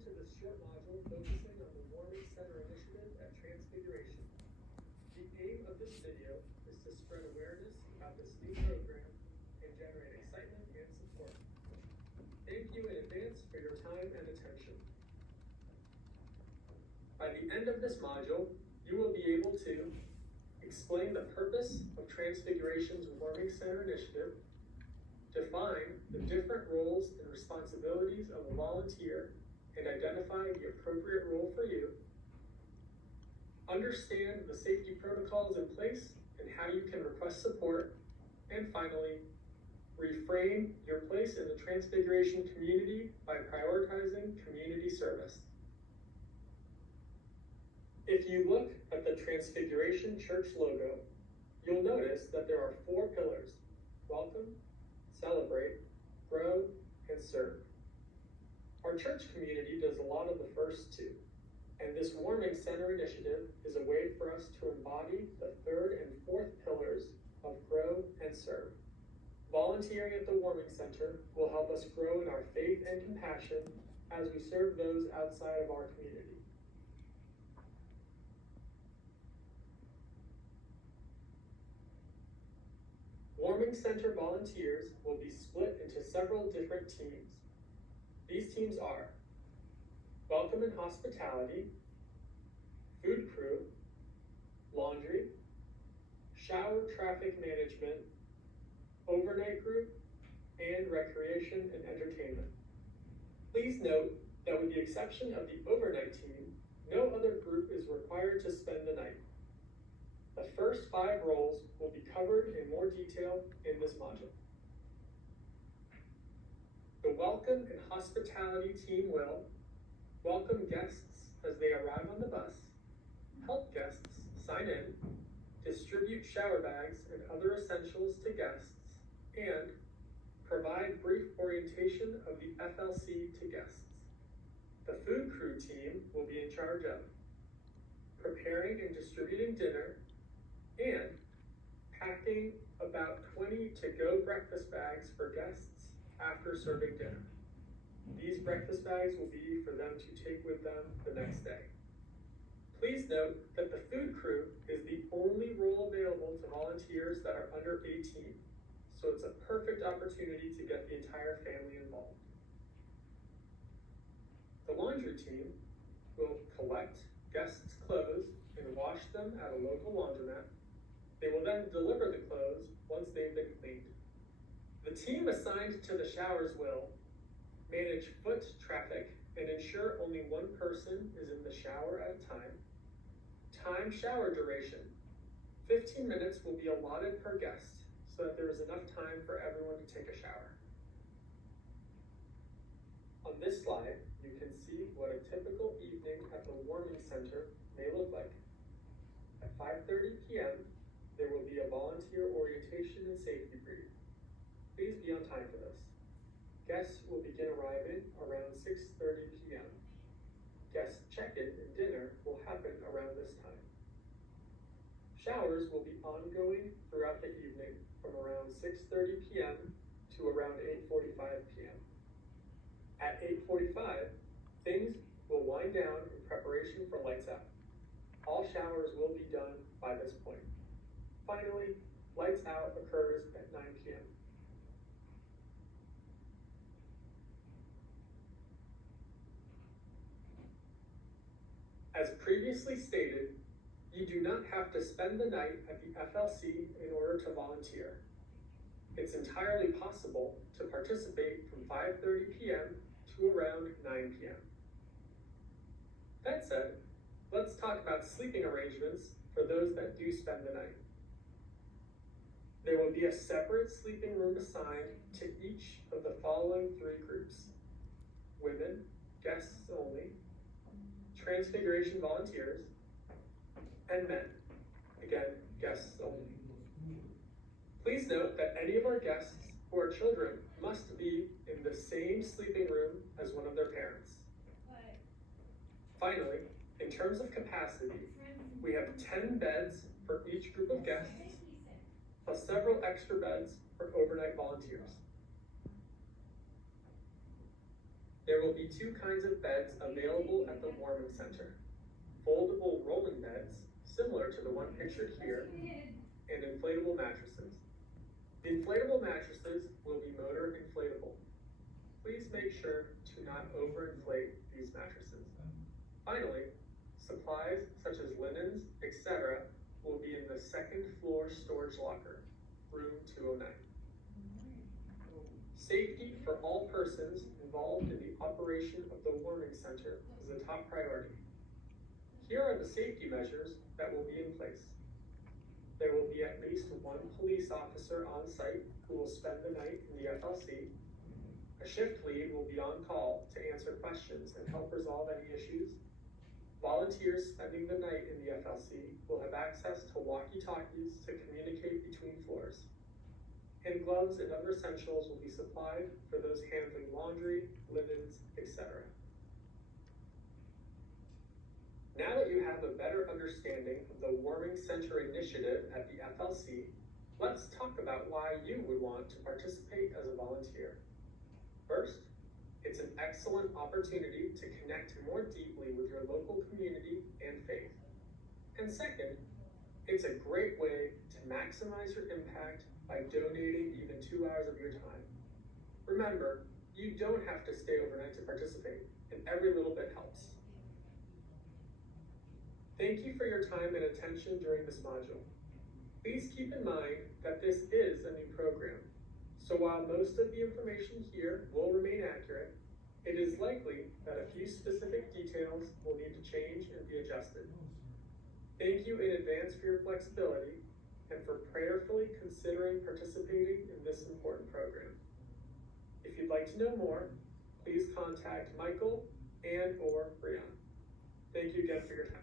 Welcome to this short module focusing on the Warming Center initiative at Transfiguration. The aim of this video is to spread awareness about this new program and generate excitement and support. Thank you in advance for your time and attention. By the end of this module, you will be able to explain the purpose of Transfiguration's Warming Center initiative, define the different roles and responsibilities of a volunteer and identify the appropriate role for you, understand the safety protocols in place and how you can request support, and finally, reframe your place in the Transfiguration community by prioritizing community service. If you look at the Transfiguration Church logo, you'll notice that there are 4 pillars: welcome, celebrate, grow, and serve. Our church community does a lot of the first 2, and this Warming Center initiative is a way for us to embody the 3rd and 4th pillars of grow and serve. Volunteering at the Warming Center will help us grow in our faith and compassion as we serve those outside of our community. Warming Center volunteers will be split into several different teams. These teams are Welcome and Hospitality, Food Crew, Laundry, Shower Traffic Management, Overnight Group, and Recreation and Entertainment. Please note that with the exception of the overnight team, no other group is required to spend the night. The first 5 roles will be covered in more detail in this module. The Welcome and Hospitality team will welcome guests as they arrive on the bus, help guests sign in, distribute shower bags and other essentials to guests, and provide brief orientation of the FLC to guests. The Food Crew team will be in charge of preparing and distributing dinner and packing about 20 to-go breakfast bags for guests after serving dinner. These breakfast bags will be for them to take with them the next day. Please note that the Food Crew is the only role available to volunteers that are under 18, so it's a perfect opportunity to get the entire family involved. The Laundry team will collect guests' clothes and wash them at a local laundromat. They will then deliver the clothes once they've been cleaned. The team assigned to the showers will manage foot traffic and ensure only one person is in the shower at a time. Time shower duration. 15 minutes will be allotted per guest so that there is enough time for everyone to take a shower. On this slide, you can see what a typical evening at the Warming Center may look like. At 5:30 p.m., there will be a volunteer orientation and safety brief. Please be on time for this. Guests will begin arriving around 6:30 p.m. Guest check-in and dinner will happen around this time. Showers will be ongoing throughout the evening from around 6:30 p.m. to around 8:45 p.m. At 8:45, things will wind down in preparation for lights out. All showers will be done by this point. Finally, lights out occurs at 9 p.m. As previously stated, you do not have to spend the night at the FLC in order to volunteer. It's entirely possible to participate from 5:30 p.m. to around 9 p.m. That said, let's talk about sleeping arrangements for those that do spend the night. There will be a separate sleeping room assigned to each of the following 3 groups: women, guests only, Transfiguration volunteers, and men, again, guests only. Please note that any of our guests who are children must be in the same sleeping room as one of their parents. Finally, in terms of capacity, we have 10 beds for each group of guests, plus several extra beds for overnight volunteers. There will be two kinds of beds available at the warming center. Foldable rolling beds, similar to the one pictured here, and inflatable mattresses. The inflatable mattresses will be motor inflatable. Please make sure to not overinflate these mattresses. Finally, supplies such as linens, etc. will be in the second floor storage locker, room 209. Safety for all persons involved in the operation of the warming center is a top priority. Here are the safety measures that will be in place. There will be at least one police officer on site who will spend the night in the FLC. A shift lead will be on call to answer questions and help resolve any issues. Volunteers spending the night in the FLC will have access to walkie-talkies to communicate between floors. Hand gloves and other essentials will be supplied for those handling laundry, linens, etc. Now that you have a better understanding of the Warming Center initiative at the FLC, let's talk about why you would want to participate as a volunteer. First, it's an excellent opportunity to connect more deeply with your local community and faith. And second, it's a great way to maximize your impact by donating even 2 hours of your time. Remember, you don't have to stay overnight to participate, and every little bit helps. Thank you for your time and attention during this module. Please keep in mind that this is a new program, so while most of the information here will remain accurate, it is likely that a few specific details will need to change and be adjusted. Thank you in advance for your flexibility and for prayerfully considering participating in this important program. If you'd like to know more, please contact Michael and/or Brianna. Thank you again for your time.